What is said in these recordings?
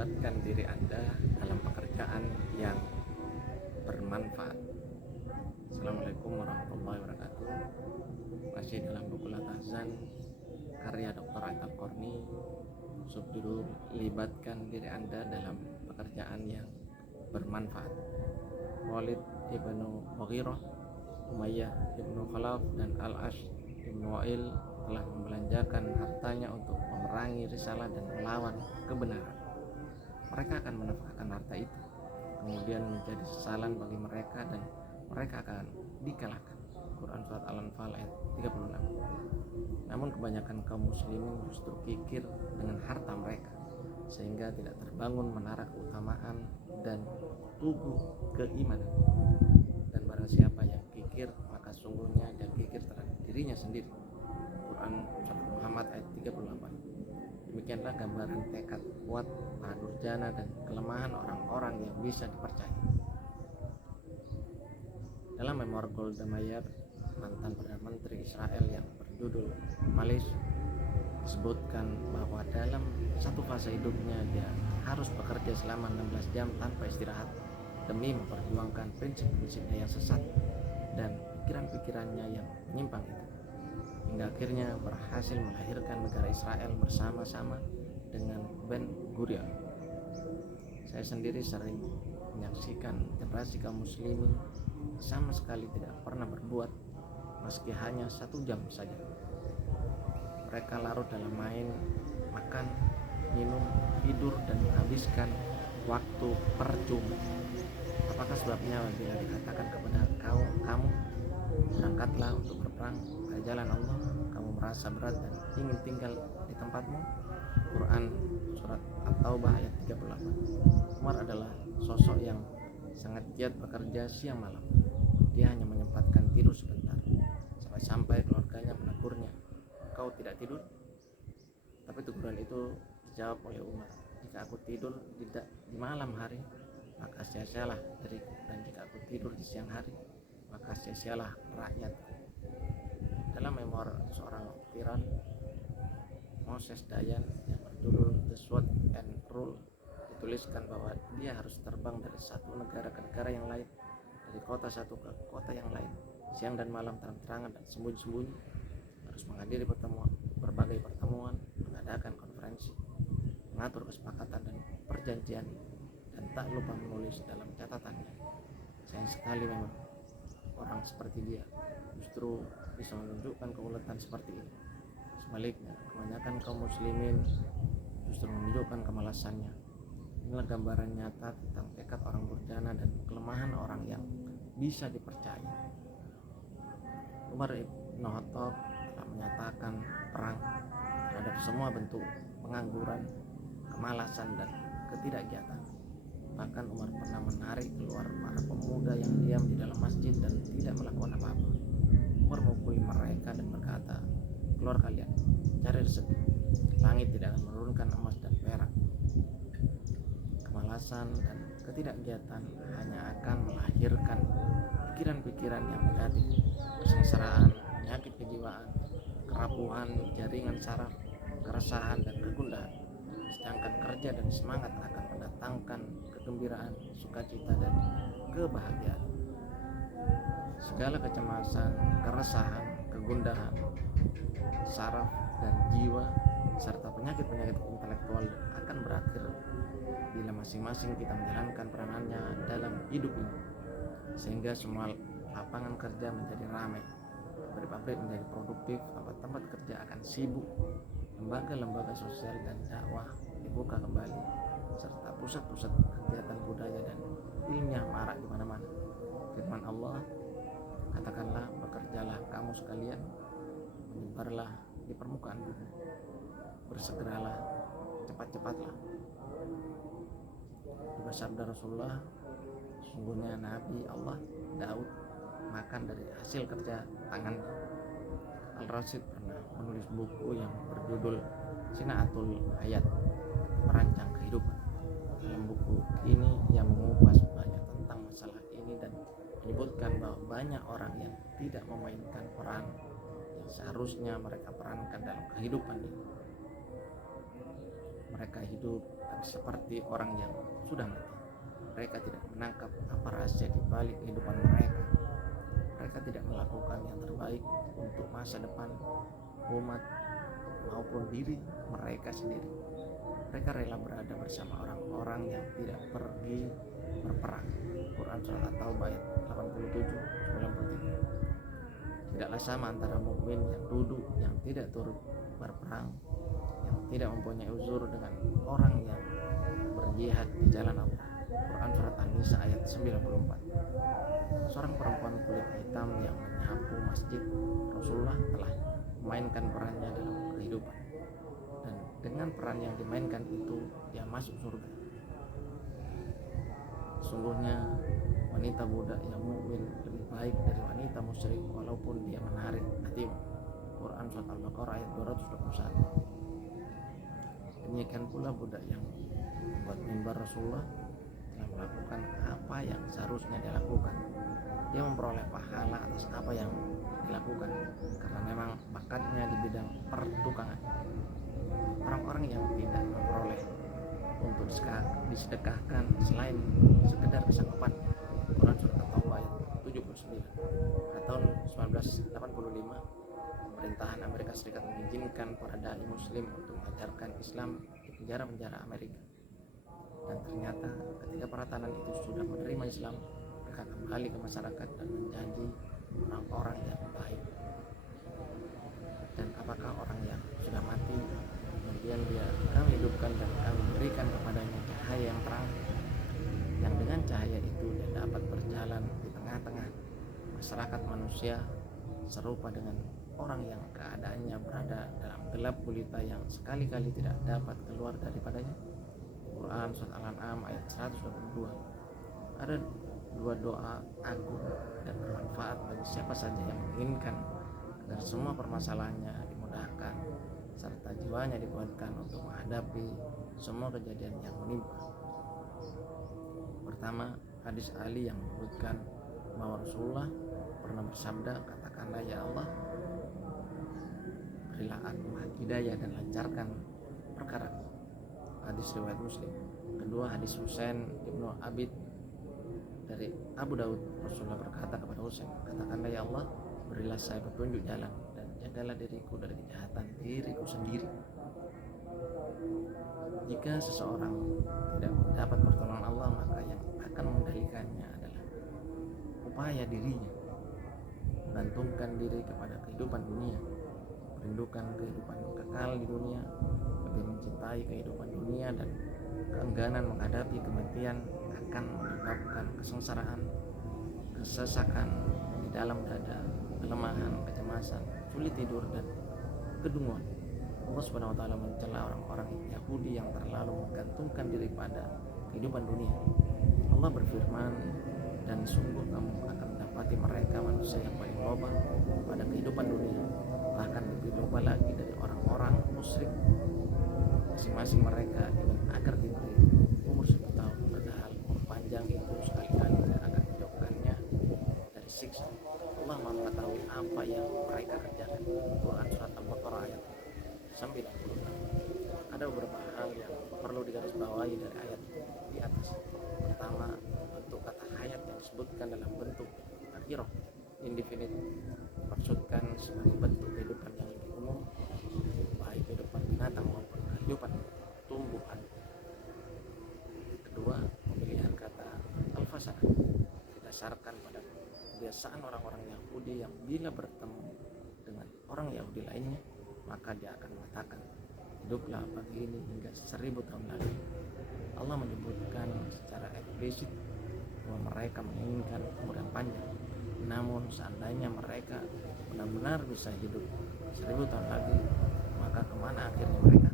libatkan diri Anda dalam pekerjaan yang bermanfaat. Assalamualaikum warahmatullahi wabarakatuh. Masih dalam buku Latazan karya Dr. Aital Korni, subjudul libatkan diri Anda dalam pekerjaan yang bermanfaat. Walid ibnu Mughirah, Umayyah ibnu Khalaf, dan Al-Ash ibnu Wa'il telah membelanjakan hartanya untuk memerangi risalah dan melawan kebenaran. Mereka akan menafkahkan harta itu, kemudian menjadi sesalan bagi mereka dan mereka akan dikalahkan. Quran Surat Al-Anfal ayat 36. Namun kebanyakan kaum muslimin justru kikir dengan harta mereka, sehingga tidak terbangun menara keutamaan dan tubuh keimanan. Dan barang siapa yang kikir, maka sungguhnya dia kikir terhadap dirinya sendiri. Quran Surat Muhammad ayat 38. Demikianlah gambaran tekad kuat para durjana dan kelemahan orang-orang yang bisa dipercaya. Dalam memoir Golda Meir, mantan Perdana Menteri Israel yang berjudul Malis, disebutkan bahwa dalam satu fase hidupnya dia harus bekerja selama 16 jam tanpa istirahat demi memperjuangkan prinsip-prinsipnya yang sesat dan pikiran-pikirannya yang menyimpang itu, hingga akhirnya berhasil melahirkan negara Israel bersama-sama dengan Ben Gurion. Saya sendiri sering menyaksikan generasi kaum muslimin sama sekali tidak pernah berbuat meski hanya 1 jam saja. Mereka larut dalam main, makan, minum, tidur, dan menghabiskan waktu percuma. Apakah sebabnya bila dikatakan kepada kamu berangkatlah untuk berperang ke jalan Allah, kamu merasa berat dan ingin tinggal di tempatmu? Quran Surat At-Taubah ayat 38. Umar adalah sosok yang sangat giat bekerja siang malam. Dia hanya menyempatkan tidur sebentar, sampai keluarganya menegurnya, "Kau tidak tidur?" Tapi teguran itu dijawab oleh Umar, "Jika aku tidur di malam hari, maka sia-sialah diriku, dan jika aku tidur di siang hari, maka sia-sialah rakyatku." Dalam memoir seorang tiran, Moses Dayan, yang berjudul The Sword and Rule, dituliskan bahwa dia harus terbang dari satu negara ke negara yang lain, dari kota satu ke kota yang lain, siang dan malam, terang-terangan dan sembunyi-sembunyi, harus menghadiri berbagai pertemuan, mengadakan konferensi, mengatur kesepakatan dan perjanjian, dan tak lupa menulis dalam catatannya. Sayang sekali memang orang seperti dia justru bisa menunjukkan keuletan seperti ini. Sebaliknya, kebanyakan kaum muslimin justru menunjukkan kemalasannya. Inilah gambaran nyata tentang tekad orang durjana dan kelemahan orang yang bisa dipercaya. Umar ibn Khattab telah menyatakan perang terhadap semua bentuk pengangguran, kemalasan, dan ketidakgiatan. Bahkan Umar pernah menarik keluar para pemuda yang diam di dalam masjid dan tidak melakukan apa-apa. Umar memukuli mereka dan berkata, "Keluar kalian, cari rezeki. Langit tidak akan menurunkan emas dan perak." Kemalasan dan ketidakgiatan hanya akan melahirkan pikiran-pikiran yang negatif, kesengsaraan, penyakit kejiwaan, kerapuhan, jaringan saraf, keresahan, dan kegundahan. Sedangkan kerja dan semangat akan mendatangkan kegembiraan, sukacita, dan kebahagiaan. Segala kecemasan, keresahan, kegundahan, saraf dan jiwa, serta penyakit-penyakit intelektual akan berakhir bila masing-masing kita menjalankan peranannya dalam hidup ini, sehingga semua lapangan kerja menjadi ramai, pabrik menjadi produktif, tempat kerja akan sibuk, lembaga-lembaga sosial dan dakwah dibuka kembali, serta pusat-pusat kegiatan budaya dan ilmiah marak di mana-mana. Firman Allah, "Katakanlah, bekerjalah kamu sekalian, menyebarlah di permukaan bumi, bersegeralah, cepat-cepatlah." Juga sabda Rasulullah, "Sungguhnya Nabi Allah Daud makan dari hasil kerja tangan." Al-Rasyid pernah menulis buku yang berjudul Sinaatul Hayat, Merancang Kehidupan. Dalam buku ini ia mengupas banyak tentang masalah ini dan menyebutkan bahwa banyak orang yang tidak memainkan peran yang seharusnya mereka perankan dalam kehidupan ini. mereka hidup seperti orang yang sudah mati. Mereka tidak menangkap apa rahasia di balik kehidupan mereka. Mereka tidak melakukan yang terbaik untuk masa depan umat maupun diri mereka sendiri. Mereka rela berada bersama orang-orang yang tidak pergi berperang. Quran Surat At-Taubah ayat 87-93. Tidaklah sama antara mukmin yang duduk yang tidak turut berperang, yang tidak mempunyai uzur, dengan orang yang berjihad di jalan Allah. Quran Surat An-Nisa ayat 94. Seorang perempuan kulit hitam yang menyapu masjid Rasulullah telah memainkan perannya dalam kehidupan, dan dengan peran yang dimainkan itu dia masuk surga. Sungguhnya wanita budak yang mukmin lebih baik dari wanita musyrik walaupun dia menarik hatimu. Quran Surat Al-Baqarah ayat 221. Demikian pula budak yang membuat mimbar Rasulullah telah melakukan apa yang seharusnya dia lakukan. Dia memperoleh pahala atas apa yang dilakukan karena memang bakatnya di bidang pertukangan. Orang-orang yang tidak memperoleh untuk disedekahkan selain sekedar kesanggupan. Quran Surat At-Taubah ayat 79. Pada tahun 1985, pemerintahan Amerika Serikat mengizinkan para dai muslim untuk mengajarkan Islam di penjara-penjara Amerika. Dan ternyata ketika para tahanan itu sudah menerima Islam, mereka kembali ke masyarakat dan menjadi orang-orang yang baik. Dan apakah orang yang sudah mati kemudian kami hidupkan dan kami berikan kepadanya cahaya yang terang, yang dengan cahaya itu dia dapat berjalan di tengah-tengah masyarakat manusia serupa dengan orang yang keadaannya berada dalam gelap gulita yang sekali-kali tidak dapat keluar daripadanya. Quran Surat Al-An'am ayat 122. Ada dua doa agung dan bermanfaat bagi siapa saja yang menginginkan agar semua permasalahannya dimudahkan serta jiwanya dikuatkan untuk menghadapi semua kejadian yang menimpa. Pertama, hadis Ali yang menyebutkan bahwa Rasulullah pernah bersabda, "Katakanlah ya Allah, berilah aku hidayah dan lancarkan perkara." Hadis riwayat Muslim. Kedua, hadis Husain ibnu Abid dari Abu Daud. Rasulullah berkata kepada Husain, "Katakanlah ya Allah, berilah saya petunjuk jalan dan jagalah diriku dari kejahatan diriku sendiri." Jika seseorang tidak mendapat pertolongan Allah, maka yang akan mengendalikannya adalah upaya dirinya menggantungkan diri kepada kehidupan dunia, merindukan kehidupan kekal di dunia, lebih mencintai kehidupan dunia, dan keengganan menghadapi kematian akan menyebabkan kesengsaraan, kesesakan di dalam dada, kelemahan, kecemasan, sulit tidur, dan kedunguan. Allah Subhanahu wa taala mencela orang-orang Yahudi yang terlalu menggantungkan diri pada kehidupan dunia. Allah berfirman, "Dan sungguh kamu akan mendapati mereka manusia yang paling loba pada kehidupan dunia, bahkan lebih loba lagi dari orang-orang musyrik. Masing-masing mereka ingin agar diberi umur 10 tahun, padahal umur panjang itu sekali-kali tidak akan menjauhkannya dari siksa. Allah mengetahui apa yang mereka kerjakan." Quran Surat Al-Baqarah ayat 96. Ada beberapa hal yang perlu digarisbawahi dari ayat di atas. Pertama, bentuk kata hayat yang disebutkan dalam bentuk akhirah indefinite dimaksudkan sebagai bentuk kehidupan yang lebih umum, baik kehidupan binatang maupun kehidupan tumbuhan. Kedua, pemilihan kata al-fasanah didasarkan pada kebiasaan orang-orang Yahudi yang bila bertemu dengan orang Yahudi lainnya, maka dia akan mengatakan, "Hiduplah pagi ini hingga 1000 tahun lagi." Allah menyebutkan secara eksplisit bahwa mereka menginginkan umur yang panjang. Namun seandainya mereka benar-benar bisa hidup 1000 tahun lagi, maka kemana akhirnya mereka?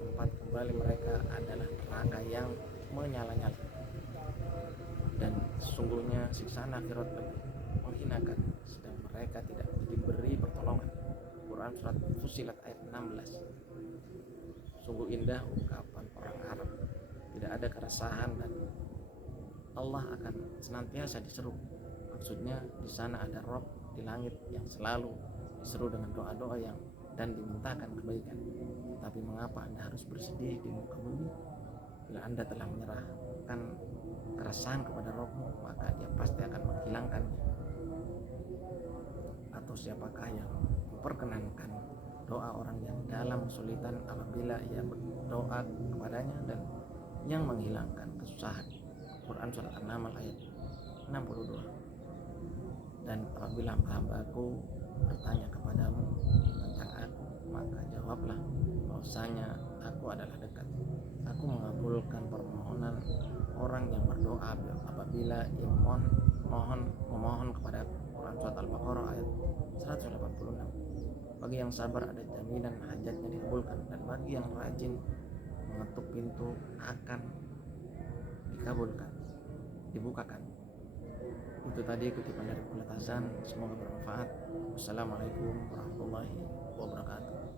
Tempat kembali mereka adalah neraka yang menyala-nyala. Dan sesungguhnya siksaan akhirat lebih menghinakan, sedang mereka tidak diberi pertolongan. Quran Surat Fussilat ayat 16. Sungguh indah ungkapan orang Arab, tidak ada keresahan dan Allah akan senantiasa diseru. Maksudnya di sana ada Rob di langit yang selalu diseru dengan doa-doa yang dan dimintakan kebaikan. Tetapi mengapa Anda harus bersedih di muka bumi? Bila Anda telah menyerahkan keresahan kepada Rohmu, maka Dia pasti akan menghilangkannya. Atau siapakah yang memperkenankan doa orang yang dalam kesulitan apabila ia berdoa kepadanya dan yang menghilangkan kesusahan? Quran surat An-Naml ayat 62. Dan apabila hamba-Hambaku bertanya kepadamu tentang aku, maka jawablah bahwasanya aku adalah dekat. Aku mengabulkan permohonan orang yang berdoa apabila ia memohon kepada aku. Quran surat Al-Baqarah ayat 186. Bagi yang sabar ada jaminan hajatnya dikabulkan, dan bagi yang rajin mengetuk pintu akan dibukakan. Itu tadi kutipan dari Bulat Azan, semoga bermanfaat. Wassalamualaikum warahmatullahi wabarakatuh.